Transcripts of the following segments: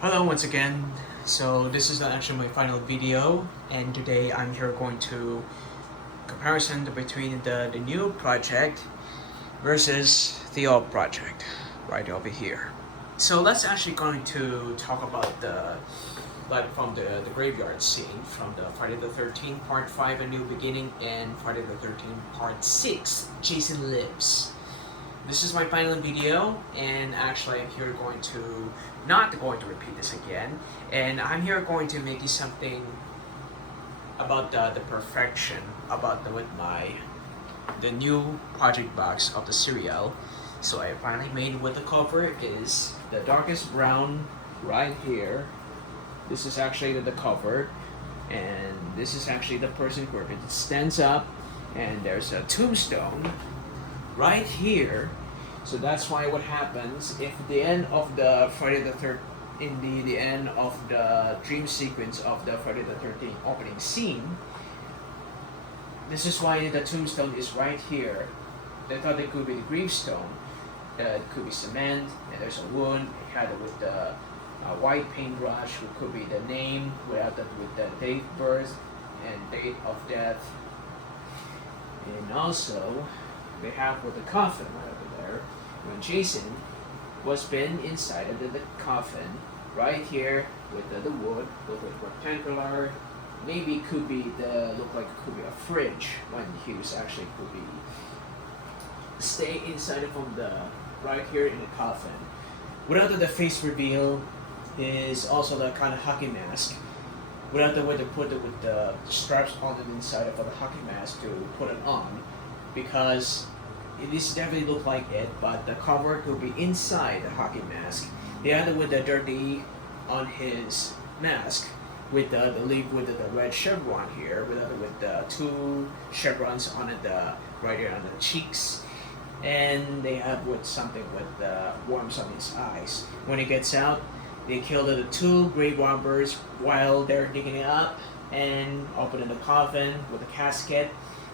Hello once again. So this is actually my final video, and today I'm here going to comparison between the new project versus the old project right over here. So let's actually going to talk about the from the graveyard scene from the Friday the 13th Part 5 A New Beginning and Friday the 13th Part 6 Jason Lives. This is my final video, and actually I'm here not going to repeat this again, and I'm here going to make you something about the perfection about the new project box of the serial. So I finally made what the cover is the darkest brown right here. This is actually the cover, and this is actually the person where it stands up, and there's a tombstone right here. So that's why what happens if the end of the Friday the third in the end of the dream sequence of the Friday the 13th opening scene. This is why the tombstone is right here. They thought it could be the gravestone. It could be cement, and there's a wound. It had it with the white paintbrush, which could be the name with the date of birth and date of death. And also, they have with the coffin right over there. When Jason was been inside of the coffin, right here with the wood, look like rectangular. Maybe could be look like it could be a fridge when he was actually could be stay inside from the right here in the coffin. Without the face reveal is also the kind of hockey mask. Without the way to put it with the straps on the inside of the hockey mask to put it on, because it is definitely look like it, but the cover could be inside the hockey mask. The other with the dirty on his mask with the leaf with the red chevron here, with the two chevrons on it, right here on the cheeks, and they have with something with the worms on his eyes. When he gets out, they kill the two grave robbers while they're digging it up and opening the coffin with a casket,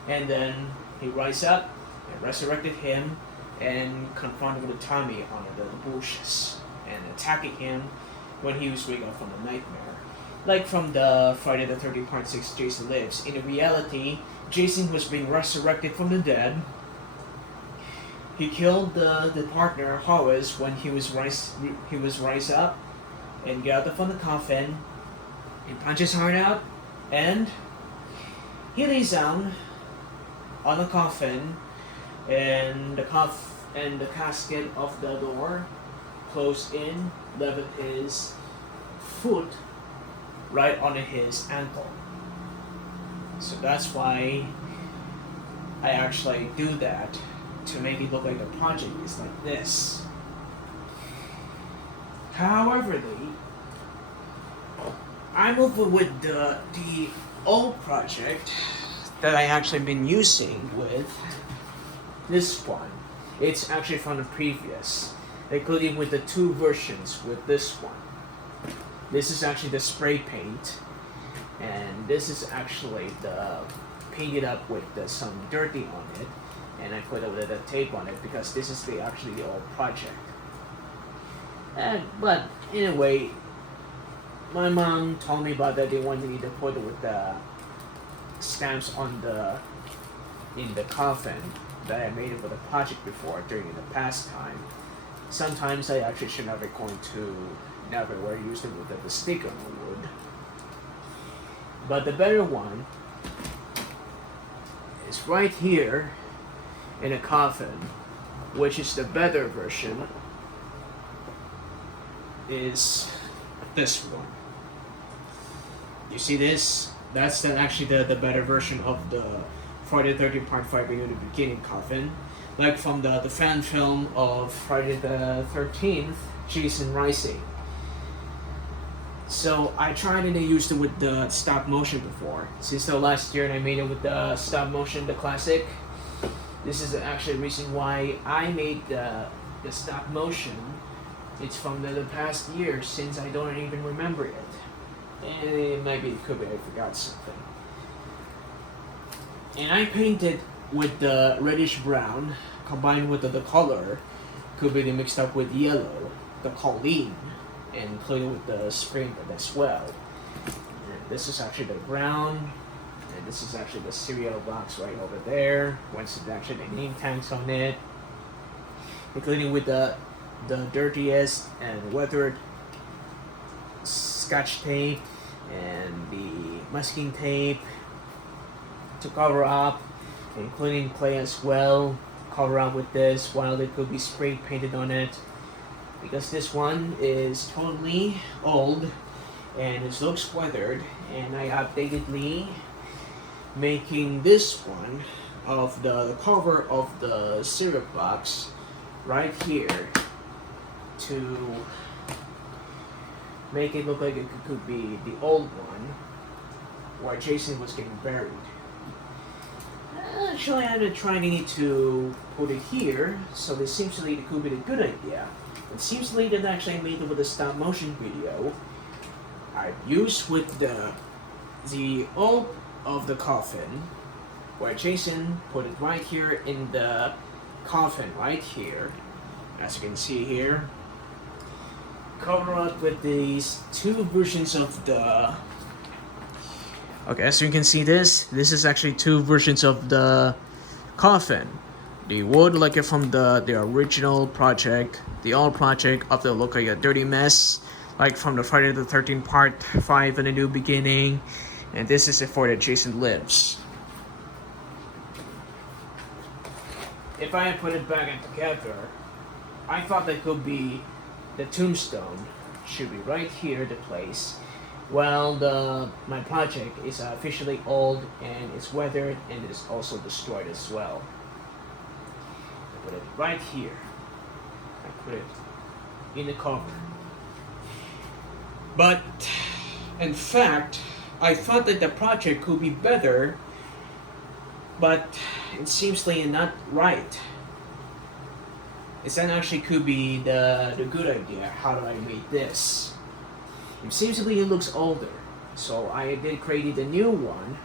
and then he rises up and resurrected him and confronted with Tommy on the bushes and attacking him when he was waking up from the nightmare. Like from the Friday the 13th Part 6 Jason Lives. In reality, Jason was being resurrected from the dead. He killed the partner Howes when he was rise up and get out from the coffin and punch his heart out, and he lays down on the coffin, and the casket of the door closed in, left his foot right on his ankle. So that's why I actually do that, to make it look like the project is like this. However, I'm over with the old project that I actually been using with this one. It's actually from the previous, including with the two versions with this one. This is actually the spray paint, and this is actually the painted up with some dirty on it, and I put a little tape on it because this is actually the old project. But anyway, my mom told me about that they wanted me to put it with the stamps on in the coffin that I made it for the project before during the past time. Sometimes I actually should never use it with the sticker on the wood. But the better one is right here in a coffin, which is the better version, is this one. You see this? That's actually the better version of the Friday the 13th Part 5 in the beginning coffin. Like from the fan film of Friday the 13th, Jason Rising. So I tried and I used it with the stop motion before. Since the last year and I made it with the stop motion, the classic. This is actually the reason why I made the stop motion. It's from the past year, since I don't even remember it. And maybe it could be I forgot something. And I painted with the reddish brown combined with the color could be mixed up with yellow, the Colleen. and including with the spring as well. And this is actually the ground, and this is actually the cereal box right over there. Once it's actually the name tags on it, including with the dirtiest and weathered scotch tape and the masking tape to cover up, including clay as well. Cover up with this while it could be spray painted on it, because this one is totally old and it looks weathered, and I updatedly making this one of the cover of the syrup box right here to make it look like it could be the old one where Jason was getting buried. Actually, I'm trying to put it here, so it seems like it could be a good idea. It seems like that actually I made it with a stop motion video. I used with the old of the coffin, where Jason put it right here in the coffin right here, as you can see here. Cover up with these two versions of the. Okay, as you can see this is actually two versions of the coffin. The wood like it from the original project, the old project of the look like a dirty mess, like from the Friday the 13th part 5 in a new beginning, and this is it for the Jason Lives. If I had put it back together, I thought that could be the tombstone should be right here, the place. Well, my project is officially old and it's weathered and it is also destroyed as well. I put it right here. I put it in the cover. But in fact, I thought that the project could be better, but it seems like not right. It actually could be the good idea. How do I make this? It seems like it looks older, so I did create a new one,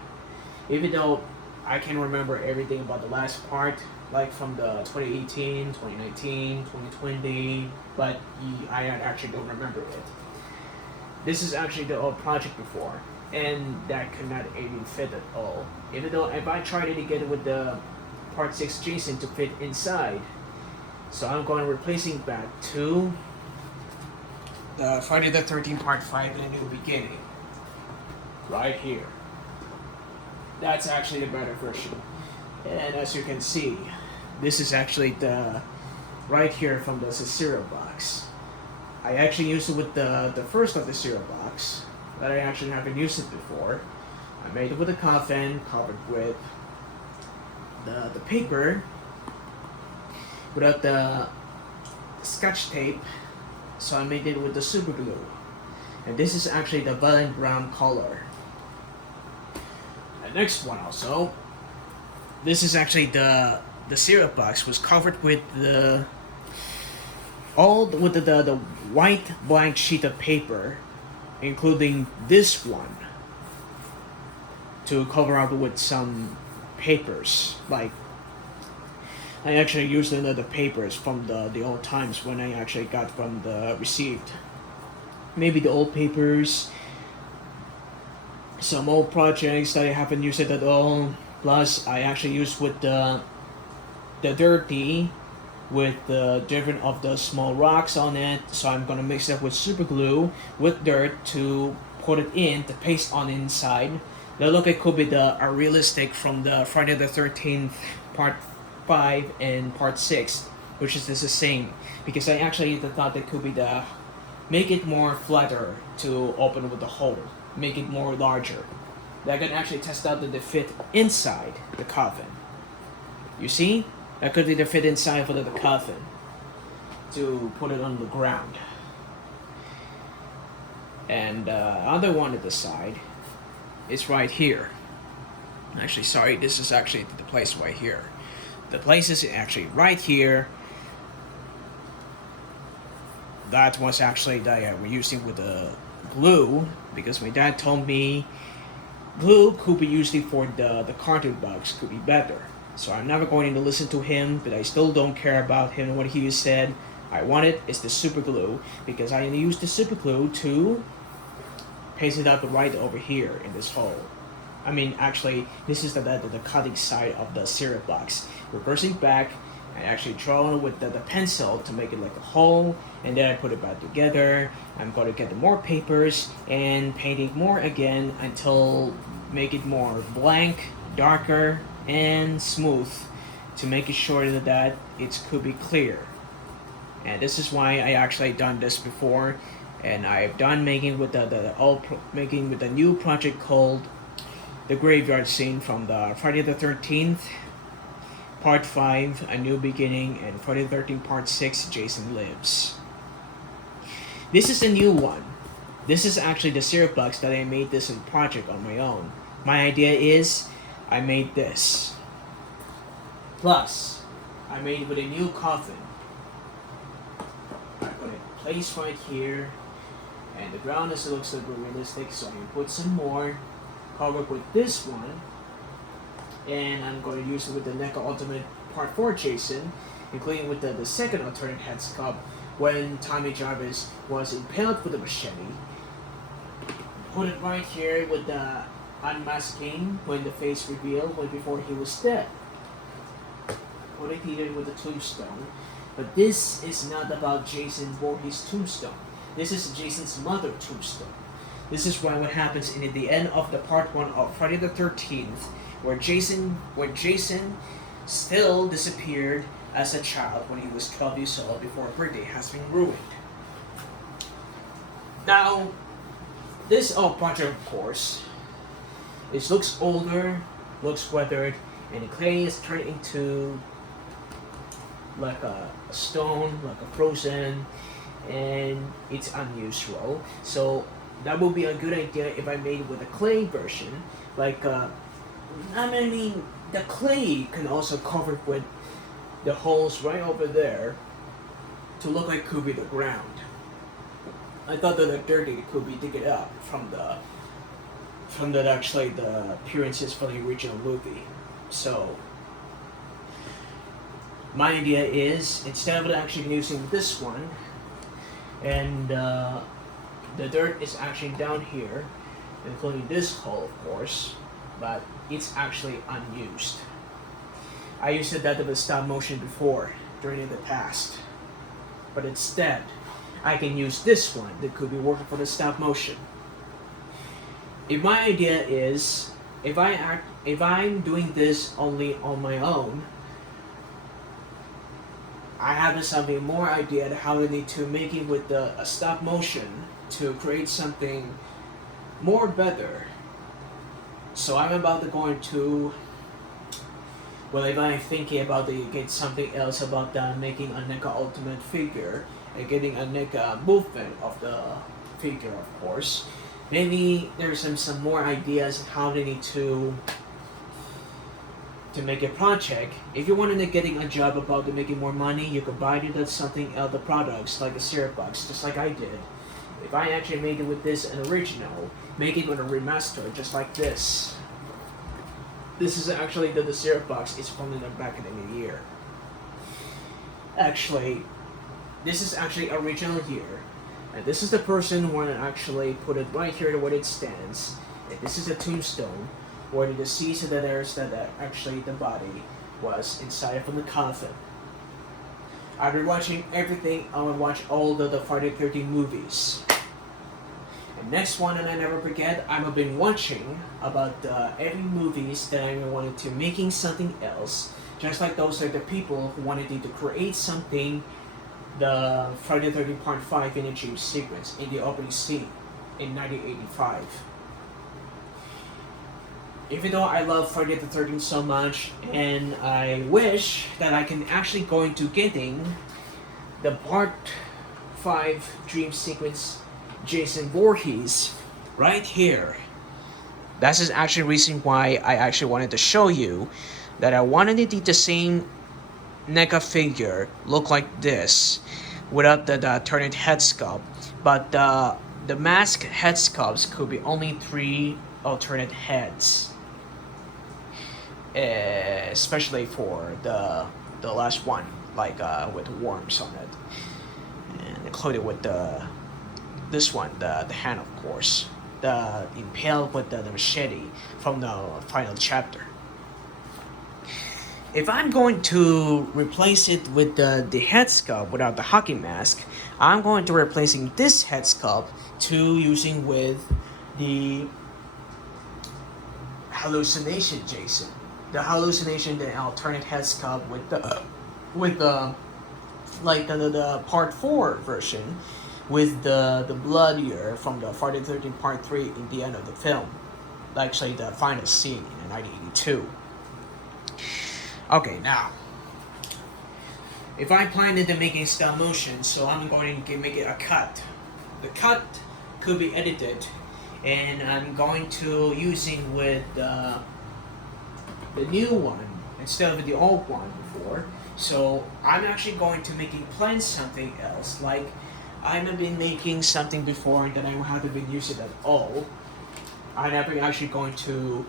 even though I can remember everything about the last part, like from the 2018, 2019, 2020, but I actually don't remember it. This is actually the old project before, and that could not even fit at all. Even though if I tried it again with the part 6 Jason to fit inside, so I'm going replacing back to Friday the 13th part 5 in a new beginning. Right here. That's actually the better version. And as you can see, this is actually the right here from the cereal box. I actually used it with the first of the cereal box, that I actually haven't used it before. I made it with a coffin, covered with the paper, without the scotch tape, so I made it with the super glue. And this is actually the violet brown color. The next one also, this is actually the syrup box was covered with the white blank sheet of paper, including this one, to cover up with some papers. Like, I actually used another papers from the old times when I actually got from the received. Maybe the old papers, some old projects that I haven't used it at all. Plus, I actually used with the dirty with the different of the small rocks on it. So I'm gonna mix it with super glue with dirt to put it in the paste on the inside. That look, it could be a realistic from the Friday the 13th part 5 and part 6, which is the same, because I actually thought that could be make it more flatter to open with the hole, make it more larger. That can actually test out that they fit inside the coffin. You see? That could be the fit inside for the coffin to put it on the ground. And other one at the side is right here. Actually, sorry, this is actually the place right here. The place is actually right here. That was actually that we're using with the glue, because my dad told me glue could be used for the cartoon bugs, could be better. So I'm never going to listen to him, but I still don't care about him and what he said. I wanted is the super glue, because I used the super glue to paste it up right over here in this hole. I mean, actually, this is the cutting side of the syrup box. Reversing back, I actually draw with the pencil to make it like a hole, and then I put it back together. I'm going to get more papers and painting more again until make it more blank, darker, and smooth to make it sure that it could be clear. And this is why I actually done this before, and I've done making with making with the new project called the graveyard scene from the Friday the 13th, Part 5, A New Beginning, and Friday the 13th, Part 6, Jason Lives. This is a new one. This is actually the syrup box that I made this in project on my own. My idea is, I made this. Plus, I made it with a new coffin. I'm going to place right here, and the ground looks a bit realistic, so I'm going to put some more. Cover with this one, and I'm going to use it with the NECA Ultimate Part 4 Jason, including with the second alternate head sculpt when Tommy Jarvis was impaled with a machete. Put it right here with the unmasking when the face revealed before he was dead. Put it here with the tombstone. But this is not about Jason Voorhees' tombstone. This is Jason's mother tombstone. This is what happens in the end of the part 1 of Friday the 13th, where Jason still disappeared as a child when he was 12 years old before a birthday has been ruined. Now, this project, of course, it looks older, looks weathered, and the clay is turned into like a stone, like a frozen, and it's unusual. So that would be a good idea if I made it with a clay version. Like, I mean, the clay can also cover it with the holes right over there to look like it could be the ground. I thought that the dirty could be dig it up from actually the appearances for the original movie. So my idea is, instead of actually using this one, and the dirt is actually down here, including this hole, of course, but it's actually unused. I used that with stop motion before, during the past, but instead, I can use this one that could be working for the stop motion. If my idea is, if I'm doing this only on my own, I have something more idea of how I need to make it with a stop motion to create something more better. So I'm about to go into, well, if I'm thinking about get something else about making a NECA Ultimate figure and getting a NECA movement of the figure, of course. Maybe there's some more ideas of how they need to make a project. If you wanted to getting a job about making more money, you could buy it as something else, the products like a syrup box, just like I did. If I actually made it with this an original, make it with a remaster, just like this. This is actually the syrup box. It's from the back of the year. Actually, this is actually original here, and this is the person who actually put it right here where it stands. And this is a tombstone where the deceased that there's that actually the body was inside from the coffin. I've been watching everything. I will watch all the Friday the 13th movies. And next one, and I never forget, I've been watching about every movies that I wanted to making something else. Just like those are the people who wanted to create something, the Friday the 13th Part 5 in a dream sequence in the opening scene in 1985. Even though I love Friday the 13th so much, and I wish that I can actually go into getting the Part 5 dream sequence Jason Voorhees right here. That is actually the reason why I actually wanted to show you that I wanted it the same NECA figure look like this without the alternate head sculpt, but the mask head sculpts could be only 3 alternate heads. Especially for the last one, like with worms on it. included with this one, the hand, of course, the impaled with the machete from the final chapter. If I'm going to replace it with the head sculpt without the hockey mask, I'm going to replacing this head sculpt to using with the hallucination Jason. The hallucination, the alternate head sculpt with the like the part 4 version with the bloodier from the Friday the 13th part 3 in the end of the film. Actually the final scene in 1982. Okay, now, if I'm planning to making stop motion, so I'm going to make it a cut. The cut could be edited, and I'm going to using with the new one instead of the old one before. So I'm actually going to making plan something else. Like I've been making something before that I haven't been using at all. I'm actually going to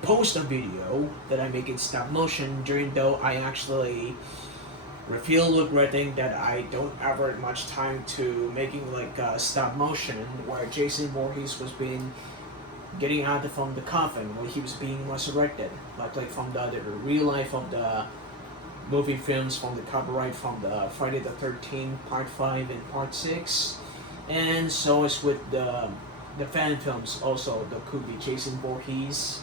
post a video that I make in stop motion, during though I actually feel regretting that I don't ever much time to making like stop motion where Jason Voorhees was being getting out from the coffin where he was being resurrected, like from the real life of the movie films from the copyright from the Friday the 13th part 5 and part 6, and so is with the fan films also. There could be Jason Voorhees,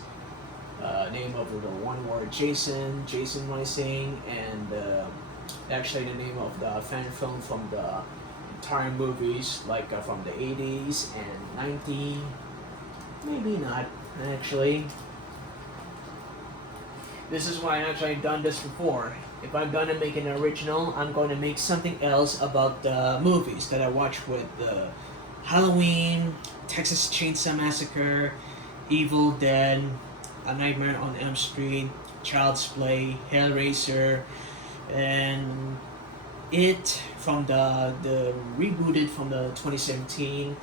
name of the one word Jason Rising, and actually the name of the fan film from the entire movies, like from the 80s and 90s. Maybe not, actually. This is why I actually done this before. If I'm gonna make an original, I'm going to make something else about the movies that I watched with Halloween, Texas Chainsaw Massacre, Evil Dead, A Nightmare on Elm Street, Child's Play, Hellraiser, and It from the rebooted from the 2017,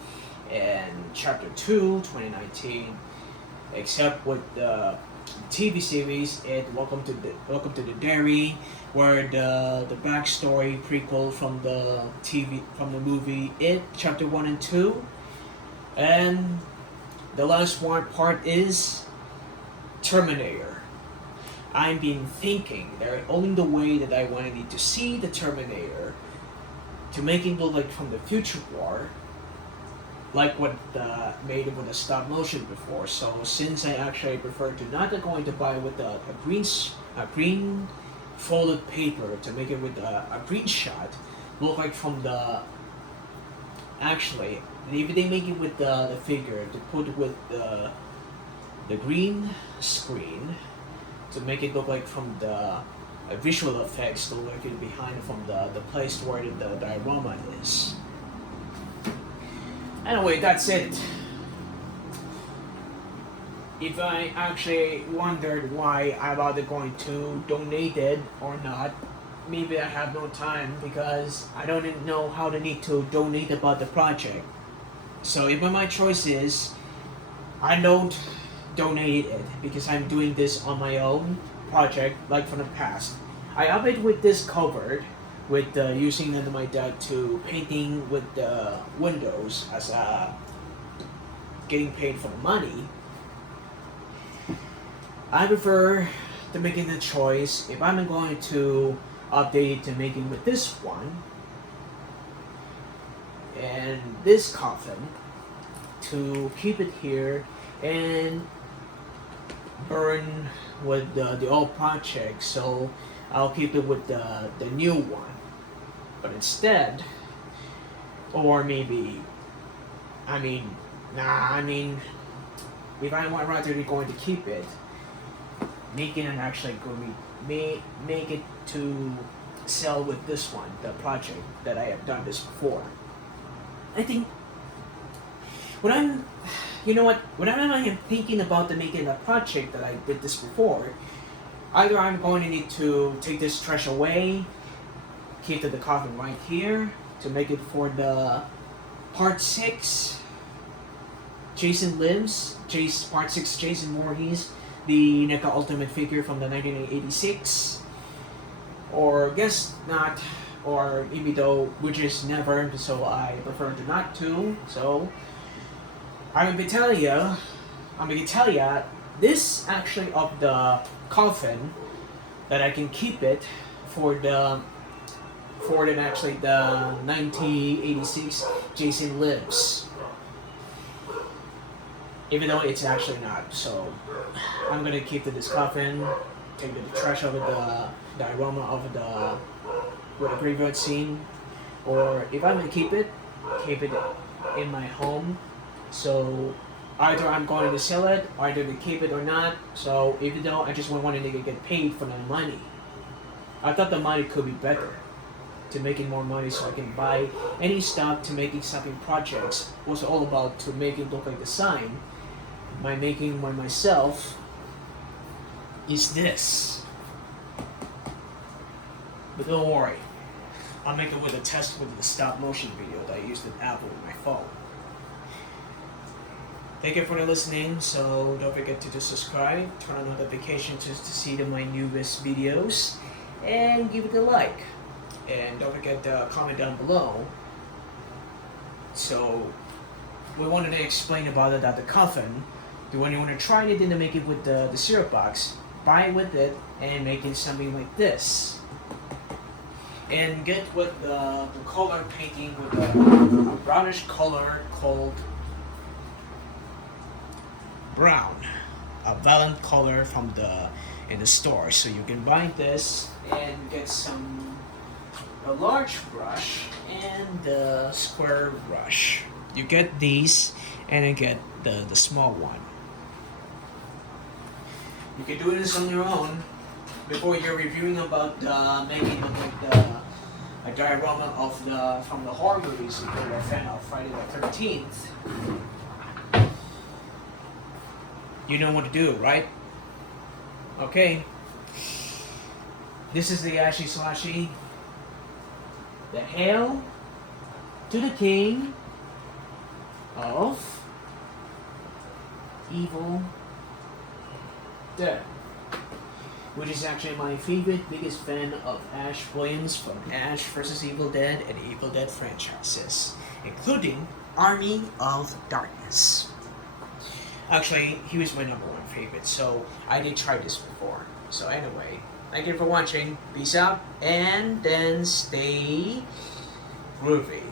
and Chapter 2, 2019, except with the TV series, Welcome to the Dairy, where the backstory prequel from the movie It Chapter 1 and 2, and the last one part is Terminator. I've been thinking that only the way that I wanted to see the Terminator to make it look like from the future war, like what made it with a stop motion before. So since I actually prefer to not going to buy with a green folded paper to make it with a green shot, look like from the actually maybe they make it with the figure to put with the green screen to make it look like from the visual effects to look it behind from the place where the diorama is. Anyway, that's it. If I actually wondered why I'm either going to donate it or not, maybe I have no time because I don't even know how to need to donate about the project. So if my choice is, I don't donate it because I'm doing this on my own project like from the past. I update with this covered with using my dad to painting with the windows as getting paid for the money. I prefer to making the choice if I'm going to update to making with this one and this coffin to keep it here and burn with the old project, so I'll keep it with the new one. But instead, or maybe, if I want rather be going to keep it, make it and actually go make it to sell with this one, the project that I have done this before. I think when I'm thinking about making a project that I did this before, either I'm going to need to take this trash away, keep the coffin right here to make it for the part 6 Jason Lives, part 6 Jason Voorhees, the NECA Ultimate figure from the 1986, or guess not, or even though which is never, so I prefer to not to. So I'm gonna tell ya this actually of the coffin that I can keep it for the actually the 1986 Jason Lives, even though it's actually not. So I'm gonna keep this coffin, take the trash of it, the aroma of the with a graveyard scene, or if I'm gonna keep it in my home. So either I'm going to sell it, either to keep it or not. So even though I just wanted to get paid for the money, I thought the money could be better to making more money so I can buy any stuff to making something projects. Was all about to make it look like the sign. My making one myself is this. But don't worry, I'll make it with a test with the stop motion video that I used with Apple with my phone. Thank you for listening, so don't forget to just subscribe, turn on notifications just to see my newest videos, and give it a like. And don't forget to comment down below. So we wanted to explain about it at the coffin. When you want to try it and to make it with the syrup box, buy it with it and make it something like this. And get with the color painting with a brownish color called brown, a violet color from in the store. So you can buy this and get a large brush and the square brush. You get these and then get the small one. You can do this on your own before you're reviewing about making a diorama of from the horror movies if you're a fan of Friday the 13th. You know what to do, right? Okay. This is the Ashy Slashy. The Hail to the King of Evil Dead, which is actually my favorite, biggest fan of Ash Williams from Ash vs. Evil Dead and Evil Dead franchises, including Army of Darkness. Actually, he was my #1 favorite, so I did try this before. So anyway, thank you for watching. Peace out, and then stay groovy.